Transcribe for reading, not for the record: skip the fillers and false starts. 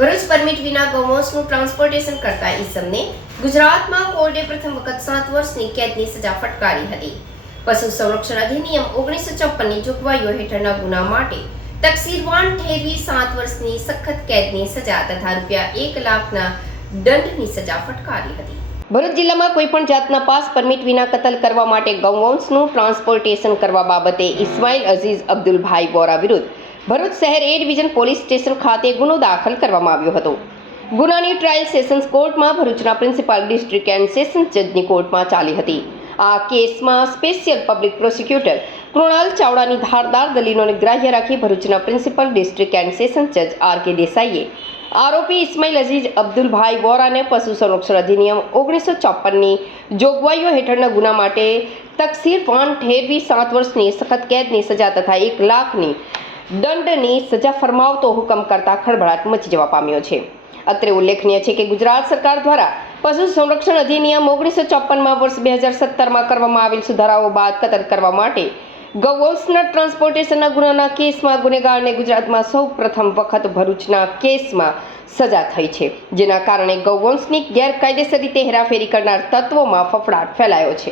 Bharuch permit વિના ગૌવંશનું transportation કરતા ઈસમને ગુજરાતમાં કોર્ટે પ્રથમ વખત 7 વર્ષની કેદની સજા ફટકારી હતી. પશુ સંરક્ષણ અધિનિયમ 1954ની જોગવાઈઓ હેઠળના ગુના માટે તકસીરવાન ઠેરવી 7 વર્ષની સખત કેદની સજા તથા ₹1 લાખના દંડની સજા ફટકારી હતી. ભરૂચ જિલ્લામાં કોઈપણ જાતના પાસ પરમિટ વિના કતલ કરવા માટે ગૌવંશનું ટ્રાન્સપોર્ટેશન કરવા બાબતે ઇસ્માઇલ અઝીઝ અબ્દુલભાઈ વોરા વિરુદ્ધ ભરૂચ શહેર એ ડિવિઝન પોલીસ સ્ટેશન ખાતે ગુનો દાખલ કરવામાં આવ્યો હતો. ગુનાની ટ્રાયલ સેશન્સ કોર્ટમાં ભરૂચના પ્રિન્સિપાલ ડિસ્ટ્રિક્ટ એન્ડ સેશન્સ જજની કોર્ટમાં ચાલી હતી. આ કેસમાં સ્પેશિયલ પબ્લિક પ્રોસિક્યુટર કૃણાલ ચાવડાની ધારદાર દલીલોને ગ્રાહ્ય રાખી ભરૂચના પ્રિન્સિપલ ડિસ્ટ્રિક્ટ એન્ડ સેશન્સ જજ R.K. દેસાઈએ આરોપી ઇસ્માઇલ અઝીઝ અબ્દુલભાઈ વોરાને પશુ સંરક્ષણ અધિનિયમ 1954ની જોગવાઈઓ હેઠળના ગુના માટે તકસીરવાન ઠેરવી 7 વર્ષની સખત કેદની સજા તથા ₹1 લાખની દંડની સજા ફરમાવતો હુકમ કરતા ખળભળાટ મચી જવા પામ્યો છે. અત્રે ઉલ્લેખનીય છે કે ગુજરાત સરકાર દ્વારા પશુ સંરક્ષણ અધિનિયમ 1954માં વર્ષ 2017માં કરવામાં આવેલ સુધારાઓ બાદ કતલ કરવા માટે ગૌવંશના ટ્રાન્સપોર્ટેશનના ગુનાના કેસમાં ગુનેગારને ગુજરાતમાં સૌ પ્રથમ વખત ભરૂચના કેસમાં સજા થઈ છે, જેના કારણે ગૌવંશની ગેરકાયદેસર રીતે હેરાફેરી કરનાર તત્વોમાં ફફડાટ ફેલાયો છે.